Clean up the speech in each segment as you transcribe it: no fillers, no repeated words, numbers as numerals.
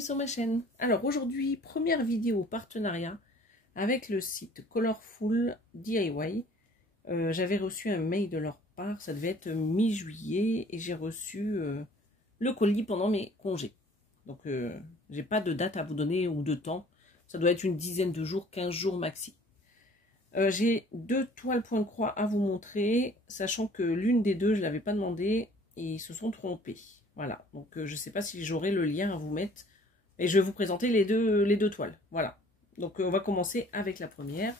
bienvenue sur ma chaîne. Alors aujourd'hui, première vidéo partenariat avec le site Colorful DIY. J'avais reçu un mail de leur part, ça devait être mi-juillet et j'ai reçu le colis pendant mes congés. Donc j'ai pas de date à vous donner ou de temps, ça doit être une dizaine de jours, 15 jours maxi. J'ai deux toiles point de croix à vous montrer, sachant que l'une des deux je l'avais pas demandé et ils se sont trompés. Voilà, donc je ne sais pas si j'aurai le lien à vous mettre. Et je vais vous présenter les deux toiles. Voilà, donc on va commencer avec la première.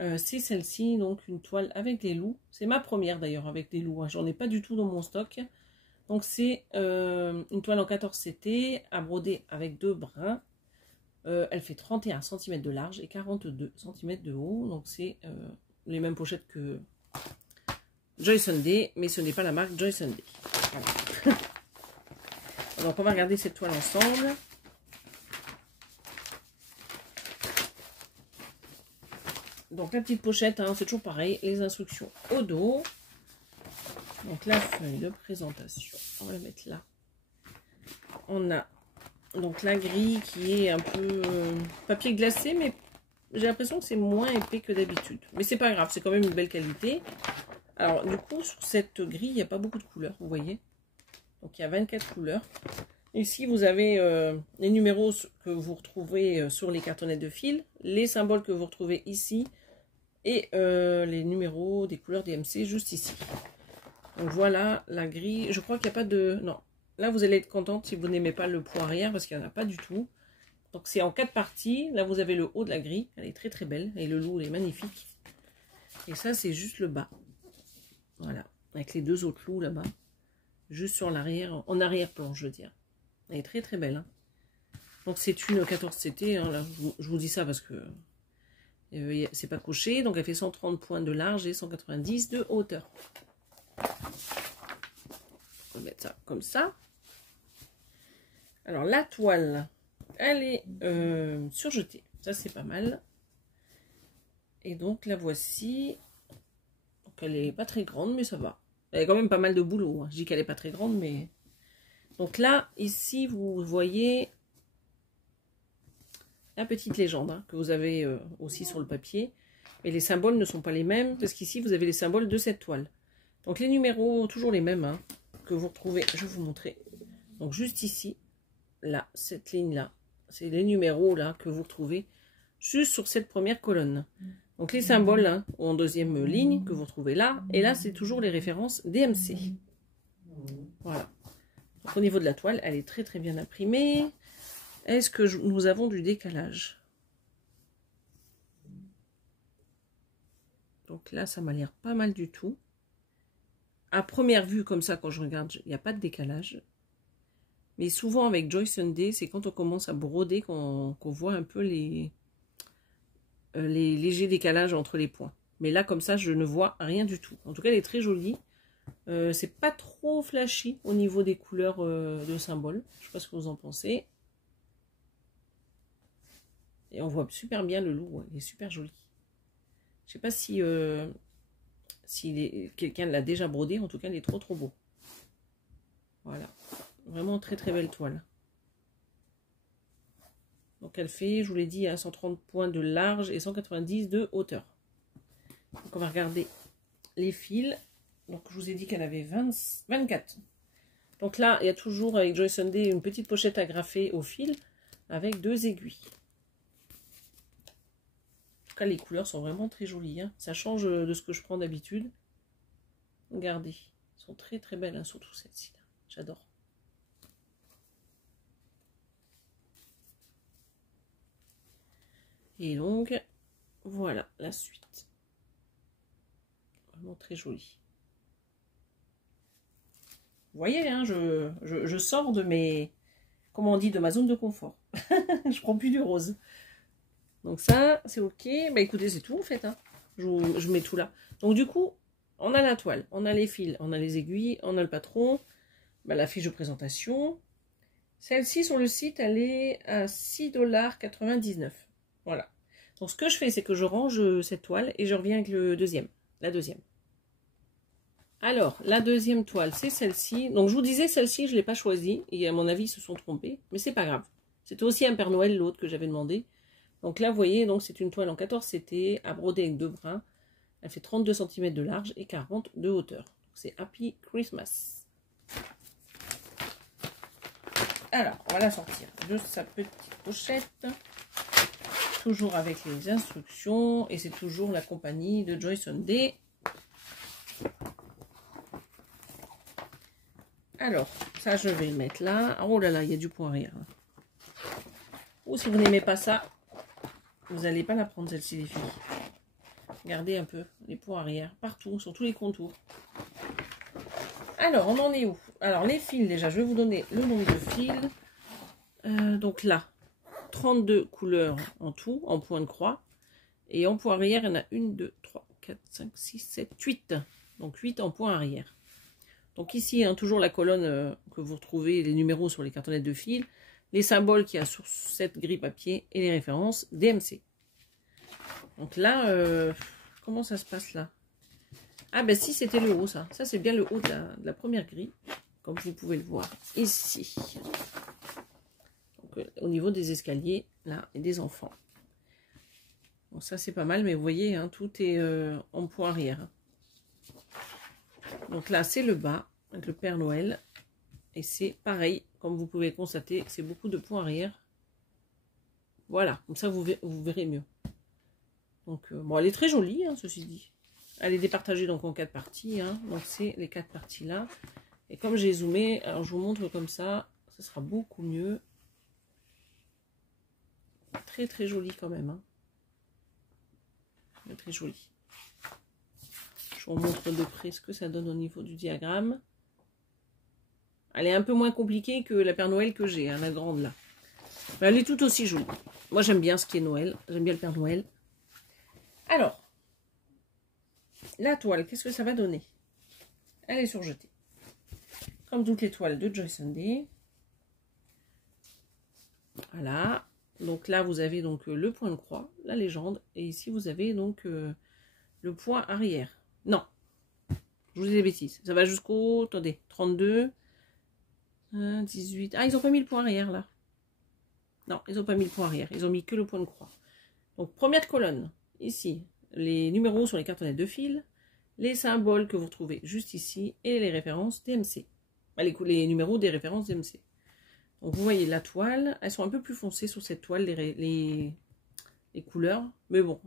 C'est celle-ci, donc une toile avec des loups. C'est ma première d'ailleurs avec des loups. Hein. J'en ai pas du tout dans mon stock. Donc c'est une toile en 14 CT à broder avec deux brins. Elle fait 31 cm de large et 42 cm de haut. Donc c'est les mêmes pochettes que Joy Sunday, mais ce n'est pas la marque Joy Sunday. Voilà. Donc on va regarder cette toile ensemble. Donc la petite pochette, hein, c'est toujours pareil, les instructions au dos. Donc la feuille de présentation, on va la mettre là. On a donc la grille qui est un peu papier glacé, mais j'ai l'impression que c'est moins épais que d'habitude. Mais c'est pas grave, c'est quand même une belle qualité. Alors du coup sur cette grille, il n'y a pas beaucoup de couleurs, vous voyez. Donc il y a 24 couleurs. Ici vous avez les numéros que vous retrouvez sur les cartonnettes de fil, les symboles que vous retrouvez ici et les numéros des couleurs DMC juste ici. Donc voilà la grille. Je crois qu'il n'y a pas de... Non, là vous allez être contente si vous n'aimez pas le point arrière parce qu'il n'y en a pas du tout. Donc c'est en 4 parties. Là vous avez le haut de la grille. Elle est très très belle et le loup est magnifique. Et ça c'est juste le bas. Voilà, avec les deux autres loups là-bas. Juste sur l'arrière, en arrière-plan, je veux dire. Elle est très très belle. Hein. Donc c'est une 14 CT. Hein, là, je vous dis ça parce que c'est pas coché. Donc elle fait 130 points de large et 190 de hauteur. On va mettre ça comme ça. Alors la toile, elle est surjetée. Ça c'est pas mal. Et donc la voici. Donc elle est pas très grande, mais ça va. Elle a quand même pas mal de boulot. Hein. Je dis qu'elle n'est pas très grande, mais... Donc là, ici, vous voyez la petite légende hein, que vous avez aussi sur le papier. Mais les symboles ne sont pas les mêmes, parce qu'ici, vous avez les symboles de cette toile. Donc les numéros, toujours les mêmes, hein, que vous retrouvez. Je vais vous montrer. Donc juste ici, là, cette ligne-là, c'est les numéros là que vous retrouvez juste sur cette première colonne. Donc les symboles hein, en deuxième ligne que vous retrouvez là. Et là, c'est toujours les références DMC. Voilà. Donc, au niveau de la toile, elle est très très bien imprimée. Est-ce que nous avons du décalage? Donc là, ça m'a l'air pas mal du tout. À première vue, comme ça, quand je regarde, il n'y a pas de décalage. Mais souvent avec Joy Sunday, c'est quand on commence à broder qu'on voit un peu les légers décalages entre les points. Mais là, comme ça, je ne vois rien du tout. En tout cas, elle est très jolie. C'est pas trop flashy au niveau des couleurs de symboles. Je ne sais pas ce que vous en pensez. Et on voit super bien le loup. Il est super joli. Je ne sais pas si, quelqu'un l'a déjà brodé. En tout cas, il est trop trop beau. Voilà. Vraiment très très belle toile. Donc elle fait, je vous l'ai dit, à 130 points de large et 190 de hauteur. Donc on va regarder les fils. Donc je vous ai dit qu'elle avait 24. Donc là, il y a toujours avec Joy Sunday une petite pochette agrafée au fil avec deux aiguilles. En tout cas, les couleurs sont vraiment très jolies. Hein. Ça change de ce que je prends d'habitude. Regardez, elles sont très très belles, hein, surtout celle-ci. J'adore. Et donc, voilà la suite. Vraiment très jolie. Vous voyez, hein, je sors de mes... Comment on dit? De ma zone de confort. Je prends plus du rose. Donc ça, c'est ok. Bah écoutez, c'est tout en fait. Hein. Je mets tout là. Donc du coup, on a la toile, on a les fils, on a les aiguilles, on a le patron, bah, la fiche de présentation. Celle-ci sur le site, elle est à 6,99 $. Voilà. Donc ce que je fais, c'est que je range cette toile et je reviens avec la deuxième. Alors, la deuxième toile, c'est celle-ci. Donc je vous disais, celle-ci, je ne l'ai pas choisie. Et à mon avis, ils se sont trompés. Mais c'est pas grave. C'était aussi un Père Noël, l'autre que j'avais demandé. Donc là, vous voyez, donc c'est une toile en 14 CT, à broder avec 2 brins. Elle fait 32 cm de large et 40 de hauteur. C'est Happy Christmas. Alors, on va la sortir de sa petite pochette. Toujours avec les instructions. Et c'est toujours la compagnie de Joy Sunday. Alors, ça, je vais le mettre là. Oh là là, il y a du point arrière. Ou si vous n'aimez pas ça, vous n'allez pas la prendre, celle-ci, les filles. Regardez un peu les points arrière, partout, sur tous les contours. Alors, on en est où? Alors, les fils, déjà, je vais vous donner le nombre de fils. Donc là, 32 couleurs en tout, en point de croix. Et en point arrière, il y en a 1, 2, 3, 4, 5, 6, 7, 8. Donc 8 en point arrière. Donc ici, hein, toujours la colonne que vous retrouvez, les numéros sur les cartonnettes de fil, les symboles qu'il y a sur cette grille papier et les références DMC. Donc là, comment ça se passe là? Ah ben si, c'était le haut ça. Ça c'est bien le haut de la première grille, comme vous pouvez le voir ici. Donc, au niveau des escaliers, là, et des enfants. Bon ça c'est pas mal, mais vous voyez, hein, tout est en point arrière. Donc là c'est le bas, avec le Père Noël. Et c'est pareil, comme vous pouvez constater, c'est beaucoup de points arrière. Voilà, comme ça vous verrez mieux. Donc, bon, elle est très jolie, hein, ceci dit. Elle est départagée donc en 4 parties. Hein, donc, c'est les 4 parties là. Et comme j'ai zoomé, alors je vous montre comme ça, ça sera beaucoup mieux. Très très joli quand même. Hein. Très joli. Je vous montre de près ce que ça donne au niveau du diagramme. Elle est un peu moins compliquée que la Père Noël que j'ai, hein, la grande là. Mais elle est tout aussi jolie. Moi j'aime bien ce qui est Noël. J'aime bien le Père Noël. Alors, la toile, qu'est-ce que ça va donner? Elle est surjetée. Comme toutes les toiles de Joy Sunday. Voilà. Donc là, vous avez donc le point de croix, la légende. Et ici, vous avez donc le point arrière. Non, je vous dis des bêtises. Ça va jusqu'au, attendez, 32, 18. Ah, ils n'ont pas mis le point arrière là. Non, ils n'ont pas mis le point arrière. Ils ont mis que le point de croix. Donc, première colonne, ici, les numéros sur les cartonnettes de fil, les symboles que vous retrouvez juste ici et les références DMC. Les numéros des références DMC. Donc, vous voyez la toile. Elles sont un peu plus foncées sur cette toile, les couleurs. Mais bon,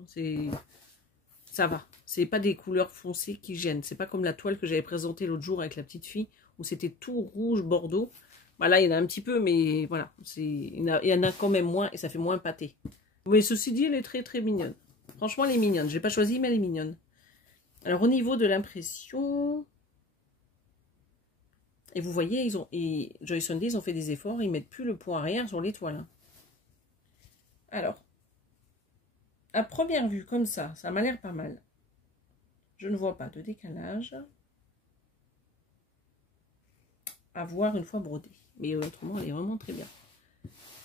ça va. C'est pas des couleurs foncées qui gênent. C'est pas comme la toile que j'avais présentée l'autre jour avec la petite fille, où c'était tout rouge bordeaux. Bah là, il y en a un petit peu, mais voilà. Il y en a quand même moins et ça fait moins pâté. Mais ceci dit, elle est très très mignonne. Franchement, elle est mignonne. J'ai pas choisi, mais elle est mignonne. Alors, au niveau de l'impression... Et vous voyez, Joy Sunday, ils ont fait des efforts. Ils mettent plus le point arrière sur les toiles. Alors, à première vue, comme ça m'a l'air pas mal. Je ne vois pas de décalage. À voir une fois brodée. Mais autrement, elle est vraiment très bien.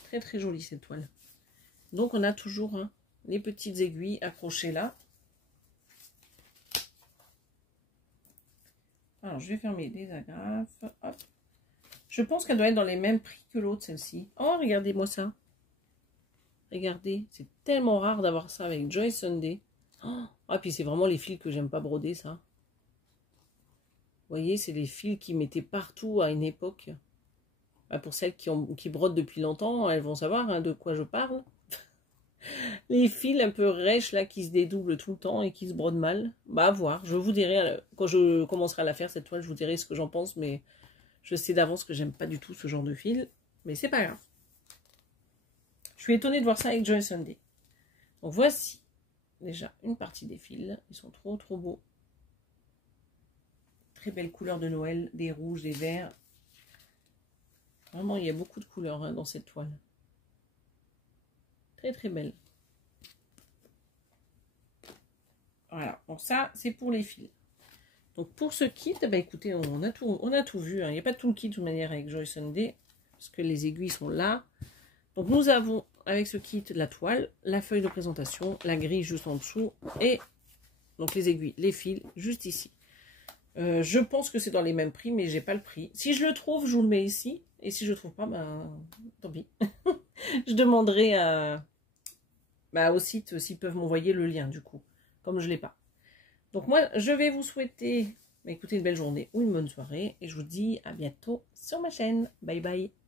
Très très jolie cette toile. Donc, on a toujours les petites aiguilles accrochées là. Alors, je vais fermer les agrafes. Hop. Je pense qu'elle doit être dans les mêmes prix que l'autre, celle-ci. Oh, regardez-moi ça. Regardez, c'est tellement rare d'avoir ça avec Joy Sunday. Oh, ah, puis c'est vraiment les fils que j'aime pas broder, ça. Vous voyez, c'est les fils qui mettaient partout à une époque. Bah, pour celles qui brodent depuis longtemps, elles vont savoir de quoi je parle. Les fils un peu rêches là qui se dédoublent tout le temps et qui se brodent mal. Bah à voir, je vous dirai quand je commencerai à la faire cette toile, je vous dirai ce que j'en pense, mais je sais d'avance que j'aime pas du tout ce genre de fil, mais c'est pas grave. Je suis étonnée de voir ça avec Joy Sunday. Donc voici déjà une partie des fils, ils sont trop trop beaux. Très belle couleur de Noël, des rouges, des verts. Vraiment, il y a beaucoup de couleurs dans cette toile. Très très belle. Voilà, donc ça c'est pour les fils. Donc pour ce kit, bah écoutez, on a tout vu. Il n'y a pas tout le kit de toute manière avec Joy Sunday, parce que les aiguilles sont là. Donc nous avons avec ce kit la toile, la feuille de présentation, la grille juste en dessous, et donc les aiguilles, les fils juste ici. Je pense que c'est dans les mêmes prix, mais j'ai pas le prix. Si je le trouve, je vous le mets ici. Et si je le trouve pas, ben tant pis. Je demanderai au site s'ils peuvent m'envoyer le lien du coup, comme je ne l'ai pas. Donc moi, je vais vous souhaiter, écoutez, une belle journée ou une bonne soirée. Et je vous dis à bientôt sur ma chaîne. Bye bye.